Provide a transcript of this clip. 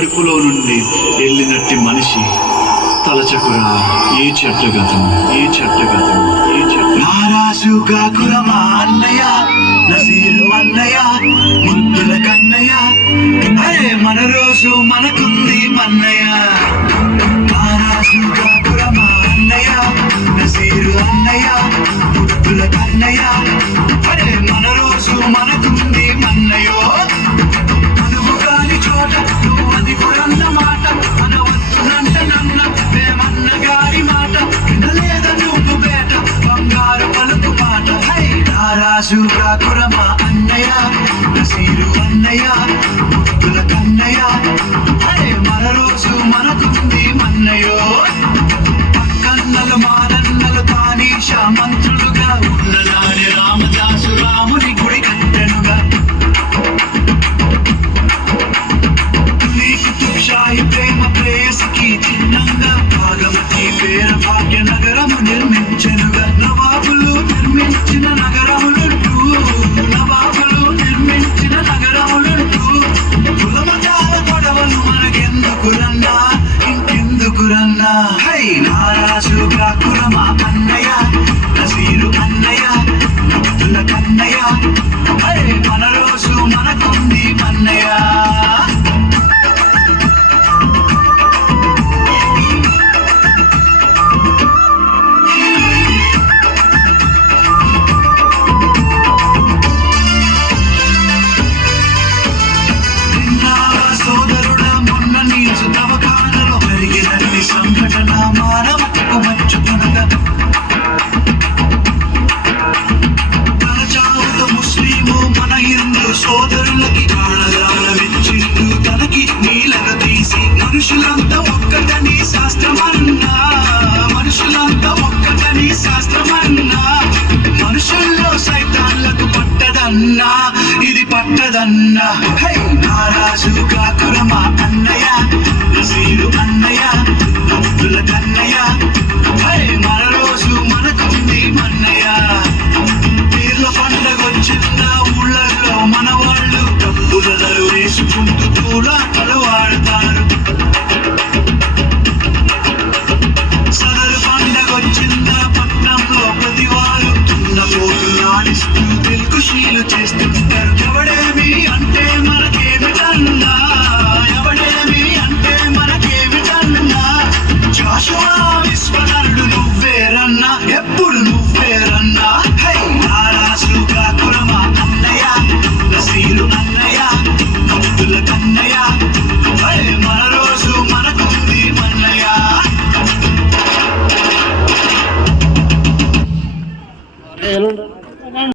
కడుపులో నుండి వెళ్ళినట్టి మనిషి తలచకురా ఏ చెట్టగతము ఏ చెట్టగతము ఏ చెట్ట నారాజుగా కురమా అన్నయ్య నసీరు అన్నయ్య ముద్దుల కన్నయ్య అరే మన రోజు మనకుంది మన్నయ్య నారాజుగా కురమా అన్నయ్య నసీరు అన్నయ్య ముద్దుల కన్నయ్య అరే మన రోజు మనకుంది మన్నయ్యో అనువు కాని చోట నువ్వు అది కురన్న మాట అనవచ్చునంట నన్న వేమన్న గారి మాట వినలేద నువ్వు బేట బంగారు పలుకు మాట నారాజుగా కురమా అన్నయ్య నసీరు అన్నయ్య ముద్దుల కన్నయ్య అరే మన రోజు మనకుంది మన్నయ్యో పక్కన్నలు మాదన్నలు తానీష మంత్రులుగా ఉన్ననాడే రామదాసు రాముని గుడి కట్టెనుగా కుతుబ్షాహి ప్రేమ ప్రేయసికి చిన్నంగా భాగమతి పేర భాగ్య నగరము నిర్మించెనుగా నవాబులు నిర్మించిన నగరములుంటూ నవాబులు నిర్మించిన నగరములుంటూ కులమతాల గొడవలు మనకెందుకురన్నా ఇంకెందుకురన్నా నారాజుగా కురమా అన్నయ్య నసీరు అన్నయ్య ముద్దుల కన్నయ్య అరే మన రోజు మనకుంది మన్నయ్య సోదరుడా మొన్న నీచు దవకానలో జరిగినన్ని సంఘటన మానవతకు మచ్చుకొనగా తన చావుతో ముస్లిము మన హిందూ సోదరులకి ప్రాణదాన వెచ్చిండు తన కిడ్నీలను తీసి మనుషులంతా ఒక్కటని శాస్త్రమన్నా మనుషులంతా ఒక్కటని శాస్త్రమన్నా మనుషుల్లో సైతాన్లకు పట్టదన్నా ఇది పట్టదన్నా నారాజుగా కురమా అన్నయ్య నసీరు అన్నయ్య